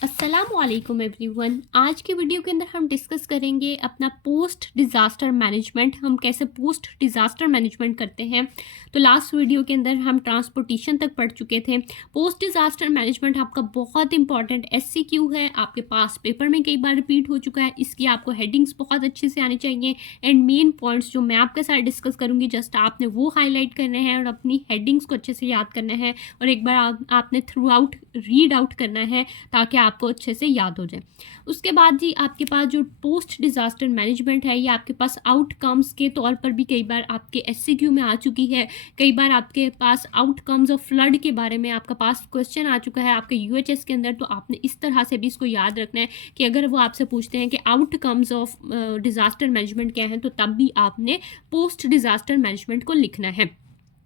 अस्सलामुअलैकुम एवरीवन। आज के वीडियो के अंदर हम डिस्कस करेंगे अपना पोस्ट डिज़ास्टर मैनेजमेंट। हम कैसे पोस्ट डिज़ास्टर मैनेजमेंट करते हैं। तो लास्ट वीडियो के अंदर हम ट्रांसपोर्टेशन तक पढ़ चुके थे। पोस्ट डिज़ास्टर मैनेजमेंट आपका बहुत इंपॉर्टेंट एससीक्यू है, आपके पास पेपर में कई बार रिपीट हो चुका है। इसकी आपको हेडिंग्स बहुत अच्छे से आनी चाहिए एंड मेन पॉइंट्स जो मैं आपके साथ डिस्कस करूँगी जस्ट आपने वो हाईलाइट करने हैं और अपनी हेडिंग्स को अच्छे से याद करना है और एक बार आपने थ्रू आउट रीड आउट करना है ताकि आपको अच्छे से याद हो जाए। उसके बाद जी आपके पास जो पोस्ट डिज़ास्टर मैनेजमेंट है ये आपके पास आउटकम्स के तौर पर भी कई बार आपके एससीक्यू में आ चुकी है। कई बार आपके पास आउटकम्स ऑफ फ्लड के बारे में आपका पास क्वेश्चन आ चुका है आपके यूएचएस के अंदर। तो आपने इस तरह से भी इसको याद रखना है कि अगर वो आपसे पूछते हैं कि आउटकम्स ऑफ डिज़ास्टर मैनेजमेंट क्या है तो तब भी आपने पोस्ट डिज़ास्टर मैनेजमेंट को लिखना है।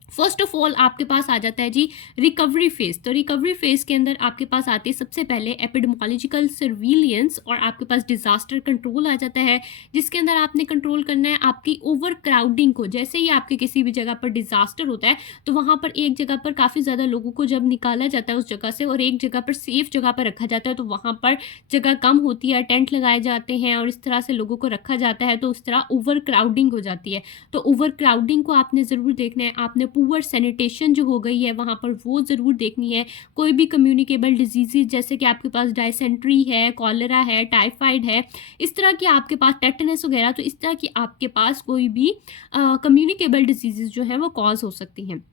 फर्स्ट ऑफ ऑल आपके पास आ जाता है जी रिकवरी फेज। तो रिकवरी फेज के अंदर आपके पास आती है सबसे पहले एपिडेमोलॉजिकल सर्विलियंस और आपके पास डिजास्टर कंट्रोल आ जाता है, जिसके अंदर आपने कंट्रोल करना है आपकी ओवर क्राउडिंग को। जैसे ही आपके किसी भी जगह पर डिजास्टर होता है तो वहां पर एक जगह पर काफ़ी ज़्यादा लोगों को जब निकाला जाता है उस जगह से और एक जगह पर सेफ जगह पर रखा जाता है तो वहां पर जगह कम होती है, टेंट लगाए जाते हैं और इस तरह से लोगों को रखा जाता है तो उस तरह ओवर क्राउडिंग हो जाती है। तो ओवर क्राउडिंग को आपने ज़रूर देखना है। आपने पुअर सैनिटेशन जो हो गई है वहाँ पर वो ज़रूर देखनी है। कोई भी कम्युनिकेबल डिजीज़ जैसे कि आपके पास डायसेंट्री है, कॉलरा है, टाइफाइड है, इस तरह की आपके पास टेटनस वगैरह, तो इस तरह की आपके पास कोई भी कम्युनिकेबल डिजीज़ जो है वो कॉज हो सकती हैं।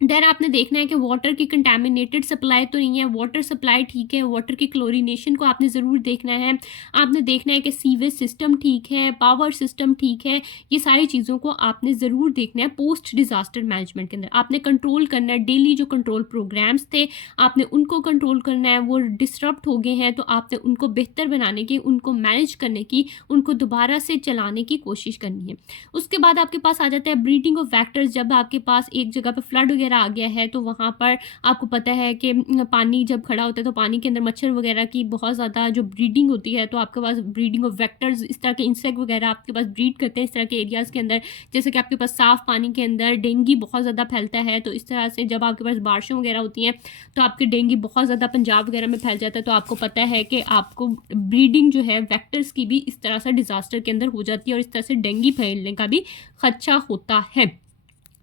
देन आपने देखना है कि वाटर की कंटामिनेटेड सप्लाई तो नहीं है, वाटर सप्लाई ठीक है, वाटर की क्लोरीनेशन को आपने ज़रूर देखना है। आपने देखना है कि सीवेज सिस्टम ठीक है, पावर सिस्टम ठीक है, ये सारी चीज़ों को आपने ज़रूर देखना है। पोस्ट डिज़ास्टर मैनेजमेंट के अंदर आपने कंट्रोल करना है। डेली जो कंट्रोल प्रोग्राम्स थे आपने उनको कंट्रोल करना है। वो डिस्टर्ब हो गए हैं तो आपने उनको बेहतर बनाने की, उनको मैनेज करने की, उनको दोबारा से चलाने की कोशिश करनी है। उसके बाद आपके पास आ जाता है ब्रीडिंग ऑफ वैक्टर्स। जब आपके पास एक जगह पर फ्लड वगैरह आ गया है तो वहाँ पर आपको पता है कि पानी जब खड़ा होता है तो पानी के अंदर मच्छर वगैरह की बहुत ज़्यादा जो ब्रीडिंग होती है, तो आपके पास ब्रीडिंग ऑफ वेक्टर्स, इस तरह के इंसेक्ट वगैरह आपके पास ब्रीड करते हैं इस तरह के एरियाज़ के अंदर। जैसे कि आपके पास साफ़ पानी के अंदर डेंगू बहुत ज़्यादा फैलता है, तो इस तरह से जब आपके पास बारिशें वगैरह होती हैं तो आपके डेंगू बहुत ज़्यादा पंजाब वगैरह में फैल जाता है। तो आपको पता है कि आपको ब्रीडिंग जो है वेक्टर्स की भी इस तरह से डिज़ास्टर के अंदर हो जाती है और इस तरह से डेंगू फैलने का भी खदशा होता है।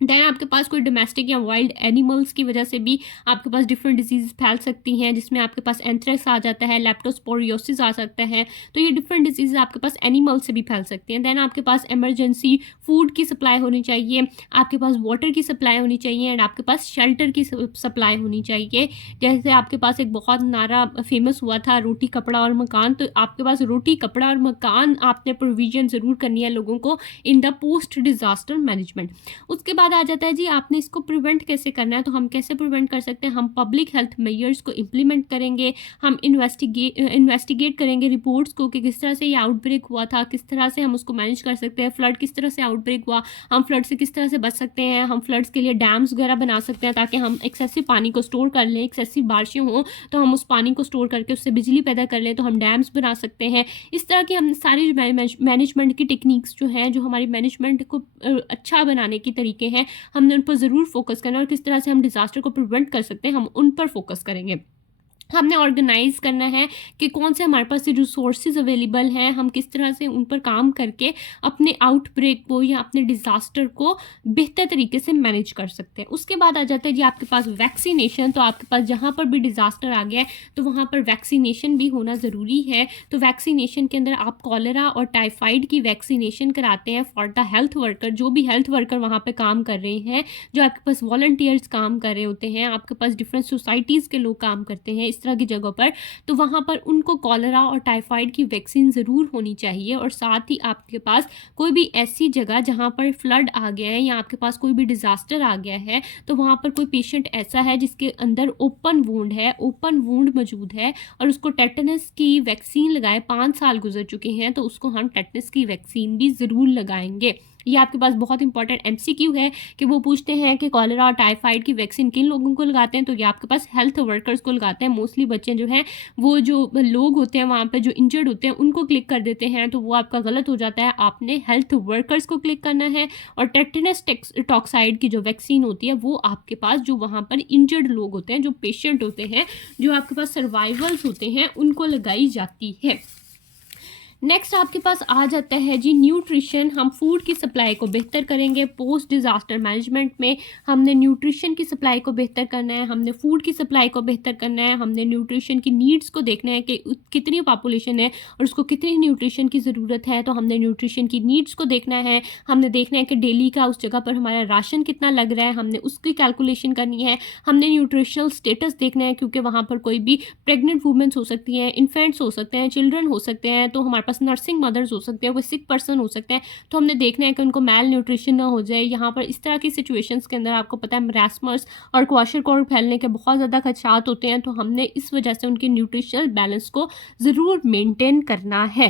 देन आपके पास कोई डोमेस्टिक या वाइल्ड एनिमल्स की वजह से भी आपके पास डिफरेंट डिजीज़ फैल सकती हैं, जिसमें आपके पास एंथ्रेक्स आ जाता है, लेप्टोस्पोरियोसिस आ सकता है। तो ये डिफरेंट डिजीज़ आपके पास एनिमल से भी फैल सकती हैं। देन आपके पास इमरजेंसी फूड की सप्लाई होनी चाहिए, आपके पास वाटर की सप्लाई होनी चाहिए एंड आपके पास शेल्टर की सप्लाई होनी चाहिए। जैसे आपके पास एक बहुत नारा फेमस हुआ था रोटी कपड़ा और मकान, तो आपके पास रोटी कपड़ा और मकान आपने प्रोविजन ज़रूर करनी है लोगों को in the post disaster management. उसके बाद आ जाता है जी आपने इसको प्रिवेंट कैसे करना है। तो हम कैसे प्रिवेंट कर सकते हैं, हम पब्लिक हेल्थ मेजर्स को इम्प्लीमेंट करेंगे, हम इन्वेस्टिगेट करेंगे रिपोर्ट्स को कि किस तरह से ये आउटब्रेक हुआ था, किस तरह से हम उसको मैनेज कर सकते हैं, फ्लड किस तरह से आउटब्रेक हुआ, हम फ्लड से किस तरह से बच सकते हैं, हम फ्लड्स के लिए डैम्स वगैरह बना सकते हैं ताकि हम एक्सेसिव पानी को स्टोर कर लें। एक्सेसिव बारिशें हों तो हम उस पानी को स्टोर करके उससे बिजली पैदा कर लें, तो हम डैम्स बना सकते हैं। इस तरह की हम सारी मैनेजमेंट की टेक्निक्स जो हैं, जो हमारी मैनेजमेंट को अच्छा बनाने के तरीके हैं, हमने उन पर ज़रूर फोकस करना है और किस तरह से हम डिज़ास्टर को प्रिवेंट कर सकते हैं हम उन पर फोकस करेंगे। हमने ऑर्गेनाइज़ करना है कि कौन से हमारे पास रिसोर्सेज अवेलेबल हैं, हम किस तरह से उन पर काम करके अपने आउटब्रेक को या अपने डिज़ास्टर को बेहतर तरीके से मैनेज कर सकते हैं। उसके बाद आ जाता है जी आपके पास वैक्सीनेशन। तो आपके पास जहाँ पर भी डिज़ास्टर आ गया है तो वहाँ पर वैक्सीनेशन भी होना ज़रूरी है। तो वैक्सीनेशन के अंदर आप कॉलरा और टाइफाइड की वैक्सीनेशन कराते हैं फॉर द हेल्थ वर्कर। जो भी हेल्थ वर्कर वहाँ पर काम कर रहे हैं, जो आपके पास वॉलंटियर्स काम कर रहे होते हैं, आपके पास डिफरेंट सोसाइटीज़ के लोग काम करते हैं इस तरह की जगहों पर, तो वहाँ पर उनको कॉलरा और टाइफाइड की वैक्सीन ज़रूर होनी चाहिए। और साथ ही आपके पास कोई भी ऐसी जगह जहाँ पर फ्लड आ गया है या आपके पास कोई भी डिज़ास्टर आ गया है तो वहाँ पर कोई पेशेंट ऐसा है जिसके अंदर ओपन वूंड है, ओपन वूंड मौजूद है और उसको टेटनस की वैक्सीन लगाए 5 साल गुजर चुके हैं, तो उसको हम टेटनस की वैक्सीन भी ज़रूर लगाएंगे। ये आपके पास बहुत इंपॉर्टेंट MCQ है कि वो पूछते हैं कि कॉलेरा और टाइफाइड की वैक्सीन किन लोगों को लगाते हैं, तो ये आपके पास हेल्थ वर्कर्स को लगाते हैं। मोस्टली बच्चे जो हैं वो जो लोग होते हैं वहाँ पे जो इंजर्ड होते हैं उनको क्लिक कर देते हैं, तो वो आपका गलत हो जाता है। आपने हेल्थ वर्कर्स को क्लिक करना है। और टेटेनस टॉक्साइड की जो वैक्सीन होती है वो आपके पास जो वहाँ पर इंजर्ड लोग होते हैं, जो पेशेंट होते हैं, जो आपके पास सर्वाइवल्स होते हैं, उनको लगाई जाती है। नेक्स्ट आपके पास आ जाता है जी न्यूट्रिशन। हम फूड की सप्लाई को बेहतर करेंगे। पोस्ट डिज़ास्टर मैनेजमेंट में हमने न्यूट्रिशन की सप्लाई को बेहतर करना है, हमने फूड की सप्लाई को बेहतर करना है, हमने न्यूट्रिशन की नीड्स को देखना है कि कितनी पॉपुलेशन है और उसको कितनी न्यूट्रिशन की ज़रूरत है, तो हमने न्यूट्रिशन की नीड्स को देखना है। हमने देखना है कि डेली का उस जगह पर हमारा राशन कितना लग रहा है, हमने उसकी कैलकुलेशन करनी है। हमने न्यूट्रिशनल स्टेटस देखना है, क्योंकि वहाँ पर कोई भी प्रेग्नेंट वूमेंस हो सकती हैं, इन्फेंट्स हो सकते हैं, चिल्ड्रन हो सकते हैं, तो हमारे पास नर्सिंग मदर्स हो सकते हैं, कोई सिक पर्सन हो सकते हैं, तो हमने देखना है कि उनको मैल न्यूट्रिशन ना हो जाए। यहाँ पर इस तरह की सिचुएशंस के अंदर आपको पता है मरासमस और क्वाशरकॉर्ड फैलने के बहुत ज़्यादा खदशात होते हैं, तो हमने इस वजह से उनके न्यूट्रिशनल बैलेंस को ज़रूर मेंटेन करना है।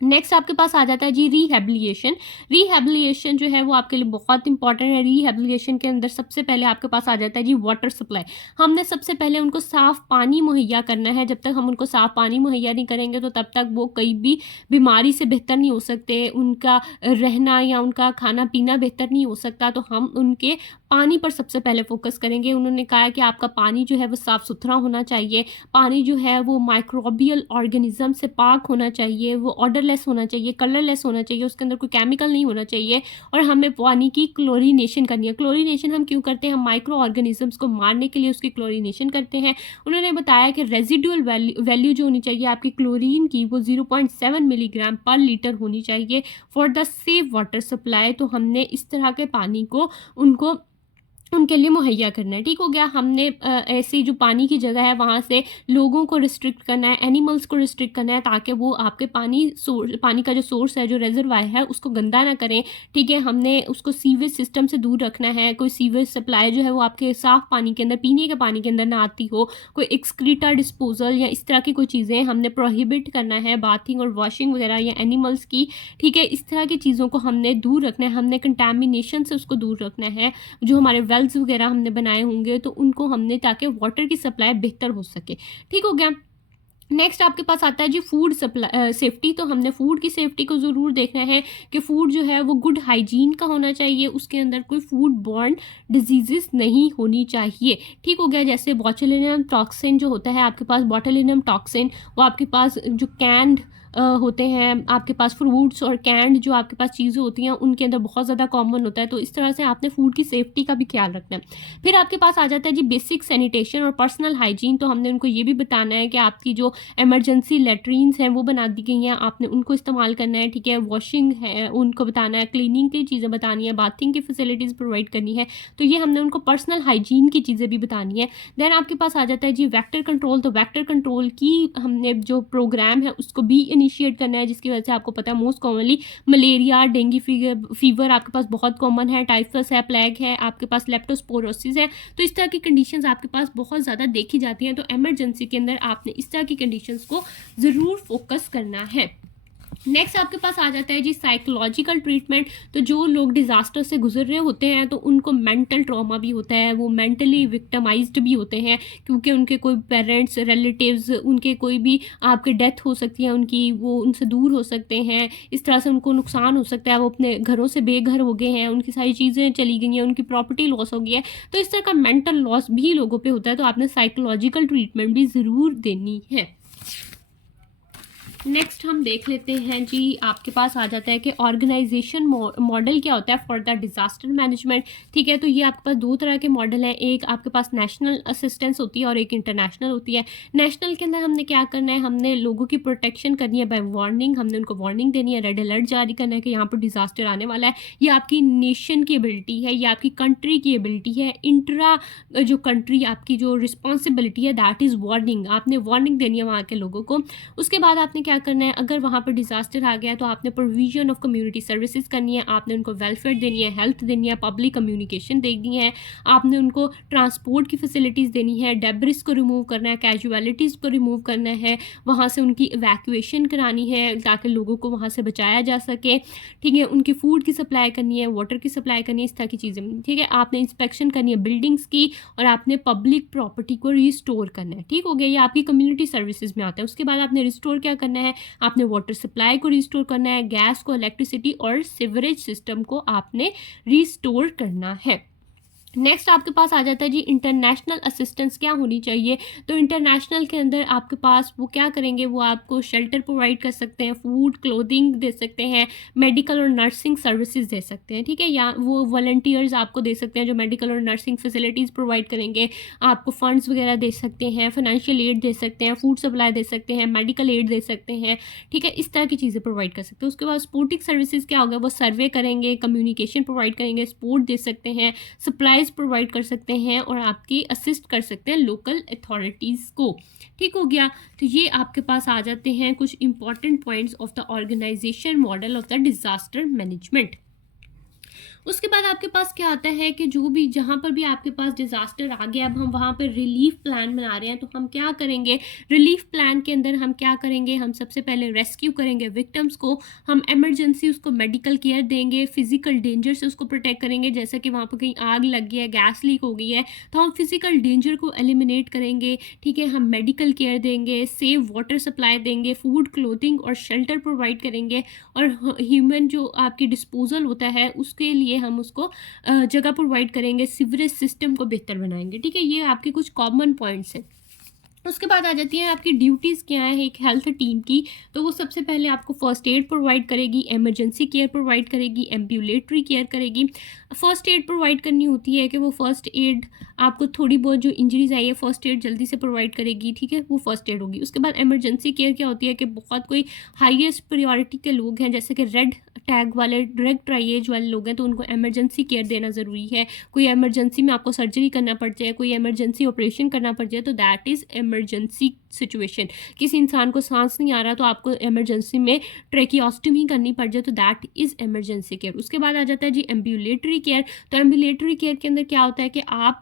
नेक्स्ट आपके पास आ जाता है जी रिहेबिलिएशन। रिहेबिलिएशन जो है वो आपके लिए बहुत इंपॉर्टेंट है। रिहेबिलिएशन के अंदर सबसे पहले आपके पास आ जाता है जी वाटर सप्लाई। हमने सबसे पहले उनको साफ़ पानी मुहैया करना है। जब तक हम उनको साफ़ पानी मुहैया नहीं करेंगे तो तब तक वो कई भी बीमारी से बेहतर नहीं हो सकते, उनका रहना या उनका खाना पीना बेहतर नहीं हो सकता, तो हम उनके पानी पर सबसे पहले फोकस करेंगे। उन्होंने कहा कि आपका पानी जो है वो साफ़ सुथरा होना चाहिए, पानी जो है वो माइक्रोबियल ऑर्गेनिज्म से पाक होना चाहिए, वो ऑर्डरलेस होना चाहिए, कलरलेस होना चाहिए, उसके अंदर कोई केमिकल नहीं होना चाहिए। और हमें पानी की क्लोरीनेशन करनी है। क्लोरीनेशन हम क्यों करते हैं? हम माइक्रो ऑर्गेनिजम्स को मारने के लिए उसकी क्लोरीनेशन करते हैं। उन्होंने बताया कि रेजिडुअल वैल्यू जो होनी चाहिए आपकी क्लोरीन की वो 0.7 मिलीग्राम पर लीटर होनी चाहिए for the safe water supply. तो हमने इस तरह के पानी को उनके लिए मुहैया करना है। ठीक हो गया। हमने ऐसी जो पानी की जगह है वहाँ से लोगों को रिस्ट्रिक्ट करना है, एनिमल्स को रिस्ट्रिक्ट करना है, ताकि वो आपके पानी का जो सोर्स है, जो रिजर्वायर है, उसको गंदा ना करें। ठीक है। हमने उसको सीवेज सिस्टम से दूर रखना है। कोई सीवेज सप्लाई जो है वो आपके साफ़ पानी के अंदर, पीने के पानी के अंदर ना आती हो। कोई एक्सक्रीटा डिस्पोजल या इस तरह की कोई चीज़ें हमने प्रोहिबिट करना है, बाथिंग और वॉशिंग वगैरह या एनिमल्स की। ठीक है। इस तरह की चीज़ों को हमने दूर रखना है। हमने कंटामिनेशन से उसको दूर रखना है। जो हमारे वेल्स वगैरह हमने बनाए होंगे तो उनको हमने, ताकि वाटर की सप्लाई बेहतर हो सके। ठीक हो गया। नेक्स्ट आपके पास आता है जी फूड सप्लाई सेफ्टी। तो हमने फूड की सेफ्टी को ज़रूर देखना है कि फ़ूड जो है वो गुड हाइजीन का होना चाहिए, उसके अंदर कोई फूड बॉर्न डिजीज़ नहीं होनी चाहिए। ठीक हो गया। जैसे बॉटुलिनम टॉक्सिन जो होता है आपके पास, बॉटुलिनम टॉक्सिन वो आपके पास जो कैंड होते हैं, आपके पास फ्रूट्स और कैंड जो आपके पास चीज़ें होती हैं उनके अंदर बहुत ज़्यादा कॉमन होता है। तो इस तरह से आपने फूड की सेफ्टी का भी ख्याल रखना है। फिर आपके पास आ जाता है जी बेसिक सैनिटेशन और पर्सनल हाइजीन। तो हमने उनको ये भी बताना है कि आपकी जो इमरजेंसी लेटरीन्स हैं वो बना दी गई हैं, आपने उनको इस्तेमाल करना है। ठीक है। वॉशिंग है उनको बताना है, क्लीनिंग की चीज़ें बतानी है, बाथिंग की फैसिलिटीज़ प्रोवाइड करनी है। तो ये हमने उनको पर्सनल हाइजीन की चीज़ें भी बतानी है। देन आपके पास आ जाता है जी वेक्टर कंट्रोल। तो वेक्टर कंट्रोल की हमने जो प्रोग्राम है उसको भी इनिशिएट करना है, जिसकी वजह से आपको पता है most commonly malaria, dengue fever आपके पास बहुत कॉमन है, टाइफस है, प्लेग है, आपके पास लेप्टोस्पोरोसिस है। तो इस तरह की कंडीशंस आपके पास बहुत ज़्यादा देखी जाती हैं। तो इमरजेंसी के अंदर आपने इस तरह की कंडीशंस को ज़रूर फोकस करना है। नेक्स्ट आपके पास आ जाता है जी साइकोलॉजिकल ट्रीटमेंट। तो जो लोग डिज़ास्टर से गुजर रहे होते हैं तो उनको मेंटल ट्रॉमा भी होता है, वो मेंटली विक्टिमाइज्ड भी होते हैं, क्योंकि उनके कोई पेरेंट्स, रिलेटिव्स, उनके कोई भी आपके डेथ हो सकती है उनकी, वो उनसे दूर हो सकते हैं, इस तरह से उनको नुकसान हो सकता है, वो अपने घरों से बेघर हो गए हैं, उनकी सारी चीज़ें चली गई हैं, उनकी प्रॉपर्टी लॉस हो गई है। तो इस तरह का मेंटल लॉस भी लोगों पर होता है, तो आपने साइकोलॉजिकल ट्रीटमेंट भी ज़रूर देनी है। नेक्स्ट हम देख लेते हैं जी, आपके पास आ जाता है कि ऑर्गेनाइजेशन मॉडल क्या होता है फॉर द डिज़ास्टर मैनेजमेंट। ठीक है। तो ये आपके पास दो तरह के मॉडल हैं, एक आपके पास नेशनल असिस्टेंस होती है और एक इंटरनेशनल होती है। नेशनल के अंदर हमने क्या करना है, हमने लोगों की प्रोटेक्शन करनी है बाय वार्निंग, हमने उनको वार्निंग देनी है, रेड अलर्ट जारी करना है कि यहाँ पर डिज़ास्टर आने वाला है। ये आपकी नेशन की एबिलिटी है, ये आपकी कंट्री की एबिलिटी है। इंट्रा जो कंट्री आपकी जो रिस्पॉन्सिबिलिटी है दैट इज़ वार्निंग, आपने वार्निंग देनी है वहाँ के लोगों को। उसके बाद आपने क्या क्या करना है, अगर वहाँ पर डिज़ास्टर आ गया है तो आपने प्रोविजन ऑफ कम्युनिटी सर्विसेज करनी है, आपने उनको वेलफेयर देनी है, हेल्थ देनी है, पब्लिक कम्युनिकेशन देखनी है, आपने उनको ट्रांसपोर्ट की फैसिलिटीज़ देनी है, डेब्रिस को रिमूव करना है, कैजुअलिटीज़ को रिमूव करना है, वहाँ से उनकी इवैक्यूएशन करानी है ताकि लोगों को वहाँ से बचाया जा सके, ठीक है, उनकी फूड की सप्लाई करनी है, वाटर की सप्लाई करनी है, इस तरह की चीज़ें, ठीक है। आपने इंस्पेक्शन करनी है बिल्डिंग्स की और आपने पब्लिक प्रॉपर्टी को रिस्टोर करना है, ठीक हो गया, ये आपकी कम्युनिटी सर्विसेज में आता है। उसके बाद आपने रिस्टोर क्या करना है, आपने वाटर सप्लाई को रिस्टोर करना है, गैस को, इलेक्ट्रिसिटी और सीवरेज सिस्टम को आपने रिस्टोर करना है। नेक्स्ट आपके पास आ जाता है जी इंटरनेशनल असिस्टेंस क्या होनी चाहिए। तो इंटरनेशनल के अंदर आपके पास वो क्या करेंगे, वो आपको शेल्टर प्रोवाइड कर सकते हैं, फूड क्लोथिंग दे सकते हैं, मेडिकल और नर्सिंग सर्विसेज दे सकते हैं, ठीक है, या वो वॉलंटियर्स आपको दे सकते हैं जो मेडिकल और नर्सिंग फैसिलिटीज़ प्रोवाइड करेंगे, आपको फंड्स वगैरह दे सकते हैं, फाइनेंशियल एड दे सकते हैं, फूड सप्लाई दे सकते हैं, मेडिकल एड दे सकते हैं, ठीक है, इस तरह की चीज़ें प्रोवाइड कर सकते हैं। उसके बाद स्पोर्टिंग सर्विसेज क्या होगा, वो सर्वे करेंगे, कम्युनिकेशन प्रोवाइड करेंगे, स्पोर्ट दे सकते हैं, सप्लाई प्रोवाइड कर सकते हैं और आपकी असिस्ट कर सकते हैं लोकल अथॉरिटीज़ को, ठीक हो गया। तो ये आपके पास आ जाते हैं कुछ important points of the organisation model of the disaster management. उसके बाद आपके पास क्या आता है कि जो भी जहाँ पर भी आपके पास डिज़ास्टर आ गया, अब हम वहाँ पर रिलीफ प्लान बना रहे हैं, तो हम क्या करेंगे, रिलीफ प्लान के अंदर हम क्या करेंगे, हम सबसे पहले रेस्क्यू करेंगे विक्टिम्स को, हम इमरजेंसी उसको मेडिकल केयर देंगे, फिजिकल डेंजर से उसको प्रोटेक्ट करेंगे, जैसे कि वहाँ पर कहीं आग लग गई है, गैस लीक हो गई है, तो हम फिजिकल डेंजर को एलिमिनेट करेंगे, ठीक है, हम मेडिकल केयर देंगे, सेफ वाटर सप्लाई देंगे, फूड क्लोथिंग और शेल्टर प्रोवाइड करेंगे, और ह्यूमन जो आपकी डिस्पोजल होता है उसके लिए हम उसको जगह प्रोवाइड करेंगे, सीवरेज सिस्टम को बेहतर बनाएंगे, ठीक है, ये आपके कुछ कॉमन पॉइंट्स हैं। उसके बाद आ जाती है आपकी ड्यूटीज़ क्या है एक हेल्थ टीम की। तो वो सबसे पहले आपको फर्स्ट एड प्रोवाइड करेगी, इमरजेंसी केयर प्रोवाइड करेगी, एम्बुलेटरी केयर करेगी। फर्स्ट एड प्रोवाइड करनी होती है कि वो फर्स्ट एड आपको थोड़ी बहुत जो इंजरीज आई है फर्स्ट एड जल्दी से प्रोवाइड करेगी, ठीक है, वो फर्स्ट एड होगी। उसके बाद इमरजेंसी केयर क्या होती है कि बहुत कोई हाईएस्ट प्रायोरिटी के लोग हैं, जैसे कि रेड टैग वाले, रेड ट्राइएज वाले लोग हैं, तो उनको इमरजेंसी केयर देना ज़रूरी है। कोई इमरजेंसी में आपको सर्जरी करना पड़ जाए, कोई इमरजेंसी ऑपरेशन करना पड़ जाए, तो दैट इज़ इमरजेंसी सिचुएशन। किसी इंसान को सांस नहीं आ रहा तो आपको इमरजेंसी में ट्रेकियोस्टमी करनी पड़ जाए, तो दैट इज़ इमरजेंसी केयर। उसके बाद आ जाता है जी एम्बुलेटरी केयर। तो एम्बुलेटरी केयर के अंदर क्या होता है कि आप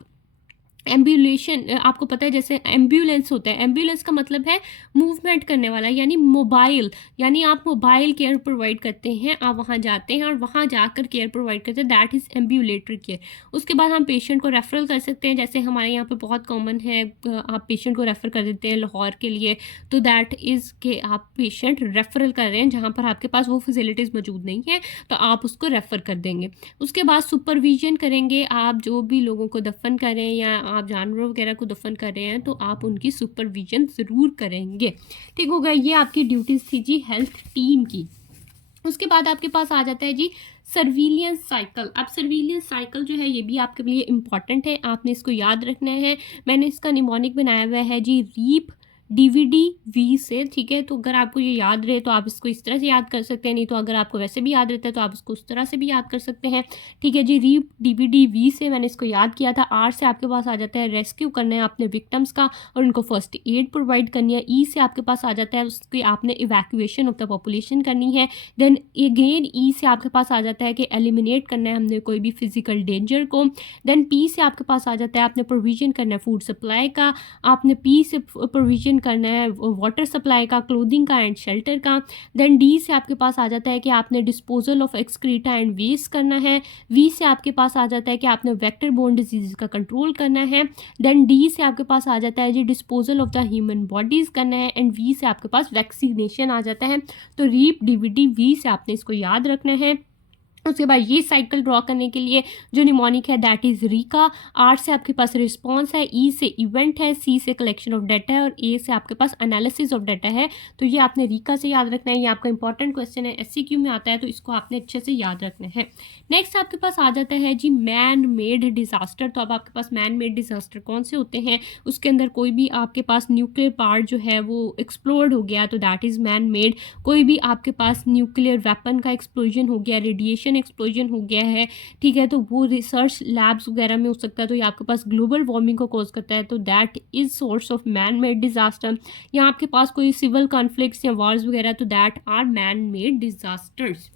एम्बुलेशन, आपको पता है जैसे एम्बुलेंस होता है, एम्बुलेंस का मतलब है मूवमेंट करने वाला, यानी मोबाइल, यानी आप मोबाइल केयर प्रोवाइड करते हैं, आप वहाँ जाते हैं और वहाँ जाकर केयर प्रोवाइड करते हैं, दैट इज़ एम्बुलेटरी केयर। उसके बाद हम पेशेंट को रेफरल कर सकते हैं, जैसे हमारे यहाँ पे बहुत कॉमन है, आप पेशेंट को रेफ़र कर देते हैं लाहौर के लिए, तो दैट इज़ के आप पेशेंट रेफरल कर रहे हैं, जहाँ पर आपके पास वो फैसिलिटीज़ मौजूद नहीं है तो आप उसको रेफ़र कर देंगे। उसके बाद सुपरविजन करेंगे, आप जो भी लोगों को दफन करें या आप जानवरों वगैरह को दफन कर रहे हैं तो आप उनकी सुपरविजन ज़रूर करेंगे, ठीक होगा। ये आपकी ड्यूटीज़ थी जी हेल्थ टीम की। उसके बाद आपके पास आ जाता है जी सर्विलियंस साइकिल। अब सर्विलियंस साइकिल जो है ये भी आपके लिए इम्पॉर्टेंट है, आपने इसको याद रखना है। मैंने इसका निमोनिक बनाया हुआ है जी रीप डीवीडी वी से, ठीक है, तो अगर आपको ये याद रहे तो आप इसको इस तरह से याद कर सकते हैं, नहीं तो अगर आपको वैसे भी याद रहता है तो आप इसको उस तरह से भी याद कर सकते हैं, ठीक है जी। रीप डीवीडी वी से मैंने इसको याद किया था। आर से आपके पास आ जाता है रेस्क्यू करना है आपने विक्टिम्स का और उनको फर्स्ट एड प्रोवाइड करनी है। ई से आपके पास आ जाता है उसकी आपने इवैक्यूएशन ऑफ द पॉपुलेशन करनी है। देन अगेन ई से आपके पास आ जाता है कि एलिमिनेट करना है हमने कोई भी फिजिकल डेंजर को। देन पी से आपके पास आ जाता है आपने प्रोविजन करना है फूड सप्लाई का, आपने पी से प्रोविजन करना है वाटर सप्लाई का, क्लोथिंग का एंड शेल्टर का। देन डी से आपके पास आ जाता है कि आपने disposal of excreta and waste करना है। वी से आपके पास आ जाता है कि आपने वेक्टर बोर्न डिजीज का कंट्रोल करना है। देन डी से आपके पास आ जाता है जी disposal of the human bodies करना है। एंड वी से आपके पास वैक्सीनेशन आ जाता है। तो रीप डीवीडी वी से आपने इसको याद रखना है। उसके बाद ये साइकिल ड्रॉ करने के लिए जो निमोनिक है दैट इज़ रीका। आर से आपके पास रिस्पॉन्स है, ई से इवेंट है, सी से कलेक्शन ऑफ डाटा है और ए से आपके पास एनालिसिस ऑफ डाटा है। तो ये आपने रीका से याद रखना है, ये आपका इंपॉर्टेंट क्वेश्चन है, एससीक्यू में आता है, तो इसको आपने अच्छे से याद रखना है। नेक्स्ट आपके पास आ जाता है जी मैन मेड डिज़ास्टर। तो अब आपके पास मैन मेड डिज़ास्टर कौन से होते हैं, उसके अंदर कोई भी आपके पास न्यूक्लियर पार्ट जो है वो एक्सप्लोर्ड हो गया तो दैट इज़ मैन मेड। कोई भी आपके पास न्यूक्लियर वेपन का एक्सप्लोजन हो गया, रेडिएशन न्यूक्लियर एक्सप्लोजन हो गया है, ठीक है, तो वो रिसर्च लैब्स वगैरह में हो सकता है, तो ये आपके पास ग्लोबल वार्मिंग को कॉज करता है, तो that is source of man made disaster. या आपके पास कोई सिविल कॉन्फ्लिक्ट्स या वॉर्स वगैरह, तो that are man made disasters.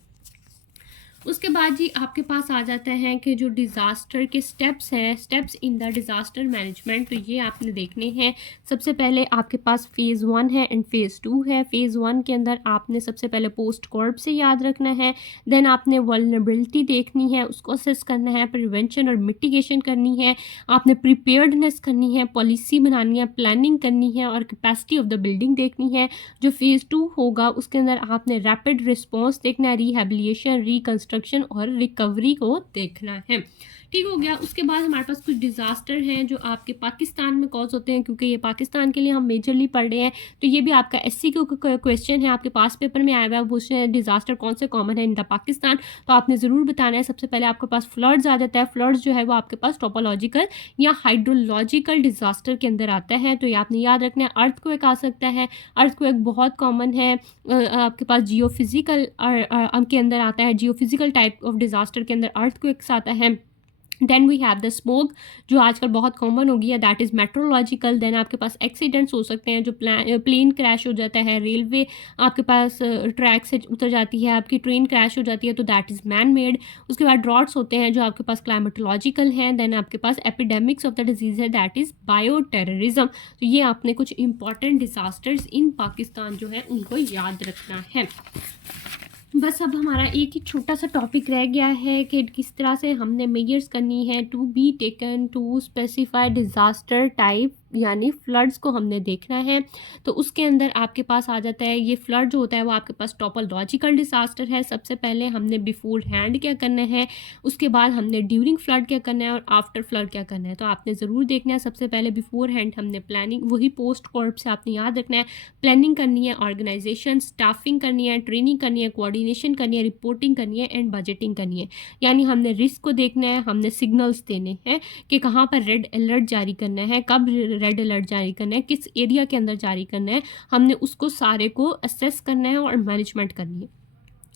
उसके बाद जी आपके पास आ जाता है कि जो डिज़ास्टर के स्टेप्स हैं, steps in the disaster management, तो ये आपने देखने हैं। सबसे पहले आपके पास फ़ेज़ 1 है एंड फ़ेज़ 2 है। फ़ेज़ 1 के अंदर आपने सबसे पहले पोस्ट कॉर्प से याद रखना है, देन आपने वल्नरेबिलिटी देखनी है, उसको असेस करना है, प्रिवेंशन और मिटिगेशन करनी है, आपने प्रिपेयर्डनेस करनी है, पॉलिसी बनानी है, प्लानिंग करनी है और कैपेसिटी ऑफ द बिल्डिंग देखनी है। जो फ़ेज़ 2 होगा उसके अंदर आपने रैपिड रिस्पॉन्स देखना है, रिहेबिलिटेशन, रिकंस्ट्रक्शन और रिकवरी को देखना है। ठीक हो गया। उसके बाद हमारे पास कुछ डिज़ास्टर हैं जो आपके पाकिस्तान में कॉज होते हैं, क्योंकि ये पाकिस्तान के लिए हम मेजरली पढ़ रहे हैं, तो ये भी आपका एससीक्यू का क्वेश्चन है, आपके पास पेपर में आया हुआ है। पूछ रहे हैं डिज़ास्टर कौन से कॉमन है इन द पाकिस्तान, तो आपने ज़रूर बताना है। सबसे पहले आपके पास फ्लड्स आ जाता है। फ्लड्स जो है वो आपके पास टोपोलॉजिकल या हाइड्रोलॉजिकल डिज़ास्टर के अंदर आता है, तो ये आपने याद रखना है। अर्थक्वेक आ सकता है, अर्थक्वेक बहुत कॉमन है। आपके पास जियोफिजिकल के अंदर आता है, जियोफिजिकल टाइप ऑफ डिज़ास्टर के अंदर अर्थक्वेक्स आता है। Then we have the smoke जो आजकल बहुत कॉमन हो गई है, दैट इज़ मेट्रोलॉजिकल। देन आपके पास एक्सीडेंट्स हो सकते हैं, जो प्लेन क्रैश हो जाता है, रेलवे आपके पास ट्रैक से उतर जाती है, आपकी ट्रेन क्रैश हो जाती है, तो दैट इज़ मैन मेड। उसके बाद ड्रॉट्स होते हैं जो आपके पास क्लाइमेटोलॉजिकल हैं। देन आपके पास एपिडेमिक्स ऑफ द डिजीज़ है, दैट इज़ बायो टेररिज्म। तो ये आपने कुछ इंपॉर्टेंट डिज़ास्टर्स इन पाकिस्तान जो है उनको याद रखना है। बस अब हमारा एक ही छोटा सा टॉपिक रह गया है कि किस तरह से हमने मेजर्स करनी है to be taken to specify disaster type, यानी फ्लड्स को हमने देखना है। तो उसके अंदर आपके पास आ जाता है, ये फ्लड जो होता है वो आपके पास टोपोलॉजिकल डिज़ास्टर है। सबसे पहले हमने बिफोर हैंड क्या करना है, उसके बाद हमने ड्यूरिंग फ्लड क्या करना है और आफ्टर फ्लड क्या करना है, तो आपने ज़रूर देखना है। सबसे पहले बिफोर हैंड हमने प्लानिंग, वही पोस्ट कॉर्प से आपने याद रखना है, प्लानिंग करनी है, ऑर्गेनाइजेशन स्टाफिंग करनी है, ट्रेनिंग करनी है, कोऑर्डिनेशन करनी है, रिपोर्टिंग करनी है एंड बजटिंग करनी है। यानी हमने रिस्क को देखना है, हमने सिग्नल्स देने हैं कि कहाँ पर रेड अलर्ट जारी करना है, कब रेड अलर्ट जारी करना है, किस एरिया के अंदर जारी करना है, हमने उसको सारे को असेस करना है और मैनेजमेंट करनी है।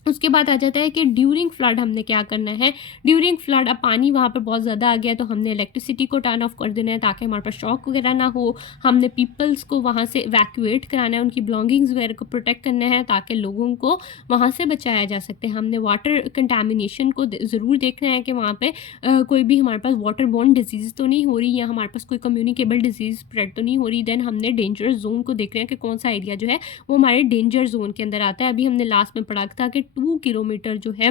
उसके बाद आ जाता है कि ड्यूरिंग फ्लड हमने क्या करना है। ड्यूरिंग फ्लड अब पानी वहाँ पर बहुत ज़्यादा आ गया तो हमने इलेक्ट्रिसिटी को टर्न ऑफ कर देना है ताकि हमारे पास शॉक वगैरह ना हो। हमने पीपल्स को वहाँ से इवैक्यूएट कराना है, उनकी बिलोंगिंग्स वगैरह को प्रोटेक्ट करना है ताकि लोगों को वहाँ से बचाया जा सकते हैं। हमने वाटर कंटामिनेशन को ज़रूर देखना है कि वहाँ पर कोई भी हमारे पास वाटर बॉर्न डिजीज़ तो नहीं हो रही या हमारे पास कोई कम्युनिकेबल डिजीज़ स्प्रेड तो नहीं हो रही। देन हमने डेंजरस जोन को देखना है कि कौन सा एरिया जो है वो हमारे डेंजर जोन के अंदर आता है। अभी हमने लास्ट में पढ़ा था कि 2 किलोमीटर जो है,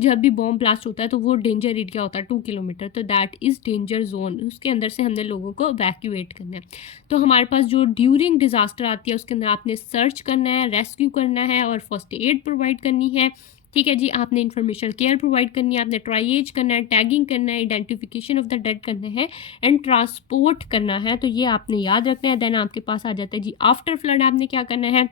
जब भी बॉम्ब ब्लास्ट होता है तो वो डेंजर एरिया होता है 2 किलोमीटर, तो दैट इज़ डेंजर जोन। उसके अंदर से हमने लोगों को इवैक्यूएट करना है। तो हमारे पास जो ड्यूरिंग डिज़ास्टर आती है उसके अंदर आपने सर्च करना है, रेस्क्यू करना है और फर्स्ट एड प्रोवाइड करनी है। ठीक है जी, आपने इंफॉर्मेशन केयर प्रोवाइड करनी है, आपने ट्राइएज करना है, टैगिंग करना है, आइडेंटिफिकेशन ऑफ द डेड करना है एंड ट्रांसपोर्ट करना है, तो ये आपने याद रखना है। देन आपके पास आ जाता है जी आफ्टर फ्लड आपने क्या करना है।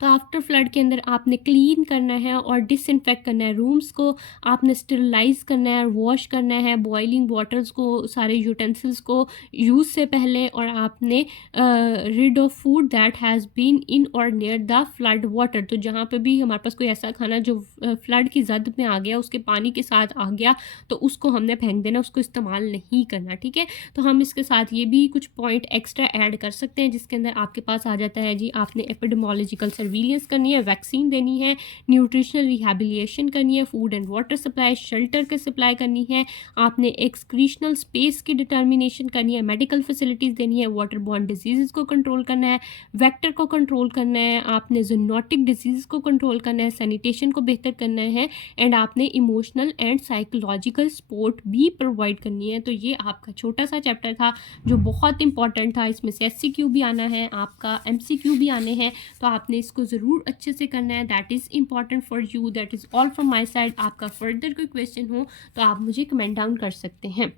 तो आफ्टर फ्लड के अंदर आपने क्लीन करना है और डिसइंफेक्ट करना है रूम्स को, आपने स्टरलाइज करना है, वॉश करना है बॉइलिंग वाटर्स को, सारे यूटेंसिल्स को यूज़ से पहले, और आपने rid of food that has been in और नियर द फ्लड वाटर। तो जहाँ पे भी हमारे पास कोई ऐसा खाना जो फ्लड की जद में आ गया, उसके पानी के साथ आ गया, तो उसको हमने फेंक देना, उसको इस्तेमाल नहीं करना। ठीक है, तो हम इसके साथ ये भी कुछ पॉइंट एक्स्ट्रा ऐड कर सकते हैं जिसके अंदर आपके पास आ जाता है जी आपने एपिडेमोलॉजिकल सर्विलेंस करनी है, वैक्सीन देनी है, न्यूट्रिशनल रिहेबिलिटेशन करनी है, food and water supply, shelter की सप्लाई करनी है, आपने एक्सक्रीशनल स्पेस की डिटर्मिनेशन करनी है, मेडिकल फैसिलिटीज़ देनी है, वाटर बॉर्न डिजीज़ को कंट्रोल करना है, वेक्टर को कंट्रोल करना है, आपने जूनोटिक डिजीज़ को कंट्रोल करना है, सैनिटेशन को बेहतर करना है एंड आपने इमोशनल एंड साइकोलॉजिकल सपोर्ट भी प्रोवाइड करनी है। तो ये आपका छोटा सा चैप्टर था जो बहुत इंपॉर्टेंट था। इसमें से SCQ भी आना है, आपका MCQ भी आने हैं, तो आपने इसको ज़रूर अच्छे से करना है। That is important for you, that is all from my side. आपका फर्दर कोई क्वेश्चन हो तो आप मुझे कमेंट डाउन कर सकते हैं।